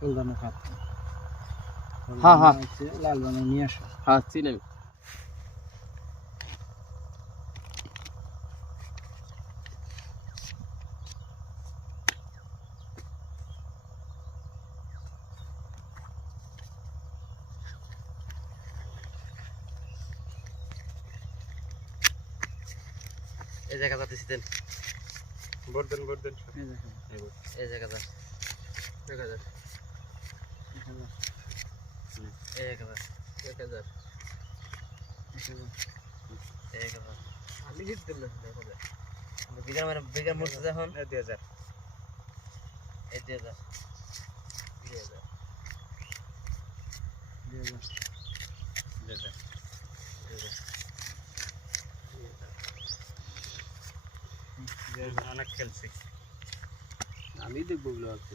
ফুলদানি খাত। হ্যাঁ হ্যাঁ লাল বানাই নিয়ে আসো। হ্যাঁ চিনি আমি। এই জায়গাটা দিছি দেন। বর্ধন এই জায়গাটা। দেখা যাক। এই জায়গাটা। দেখা যাক। এই জায়গাটা। আমি হিট দিলাম না দেখা যায়। বিঘার মরছে যখন এই 2000 এই যে যা 2000 অনেক খেলছি। আমি দেখবো গুলো আছে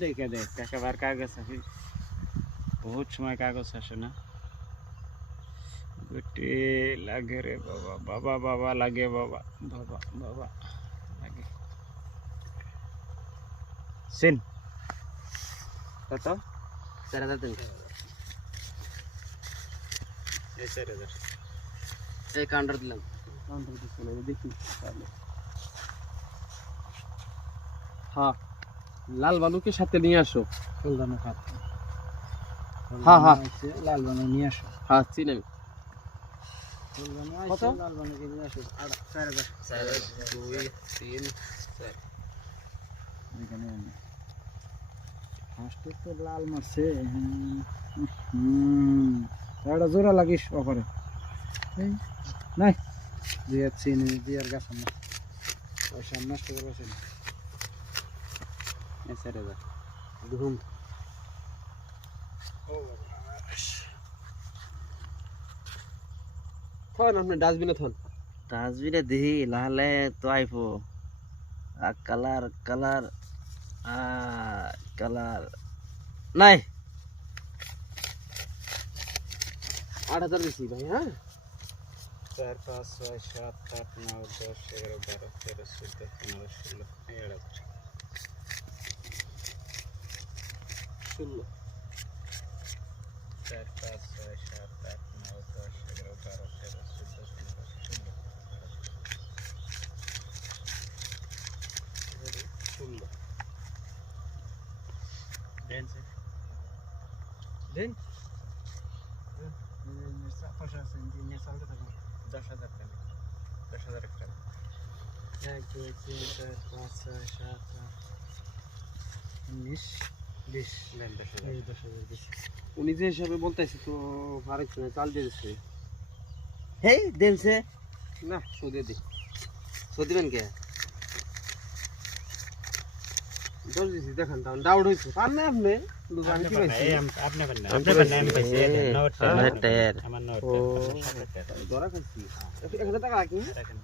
দেখে দেখ একেবারে কাগজ আছে, বহুত সময় কাগজ আসে না। গুটি লাগে রে বাবা, বাবা বাবা লাগে, বাবা বাবা বাবা লাগে। সিন কত 4000 দিন এই 4000 এই কাউন্টার দিলাম। কাউন্টার দিতে হবে, দেখি তাহলে। হ্যাঁ লাল বালুকে সাথে নিয়ে আসো। ফুলদানি খাত। হ্যাঁ হ্যাঁ লাল বানাই নিয়ে আসো। হ্যাঁ চিনি আমি। কত? লাল বানাই নিয়ে আসো। আর 4000 4 2 3 4 এখানে ফার্স্টে তো লাল মারছে। এটা জোড়া লাগিস ওপরে নাই দিয়ে চিনি দিয়ে গাছ না ওই সামনে নষ্ট করছে না। এই 4000 ঘুম থন আপনি ডাস্টবিনে থন। ডাস্টবিনে দিহি লাহলে তো আইপো। আর কালার কালার কালার নাই 8000 দিছি ভাই। হ্যাঁ 4 5 6 7 8 9 10 11 12 13 14 15 16 17 16 4 5 6 7 8 9 10 11 12 13 14 15 16 16 দেন সে দেন পয়সা আছে নিয়ে চলতে থাকো। 10,000 টাকা 10,000 টাকা 1 2 3 4 5 6 7 8 19 20 দেন 10,000 20 উনি যে হিসাবে বলতেছে তো আরেকজন চাল দিয়ে দিচ্ছে। হেই দেনছে না সুদে দি সুদ দিবেন কে 10 দিছি দেখেন তাহলে ডাউট হইছে পার না আপনি দোকান কি পাইছে আপনি পারেন না আপনি পারেন না আমি পাইছি নোট আমার টায়ার আমার নোট ধরা খাইছি 1000 টাকা রাখি রাখেন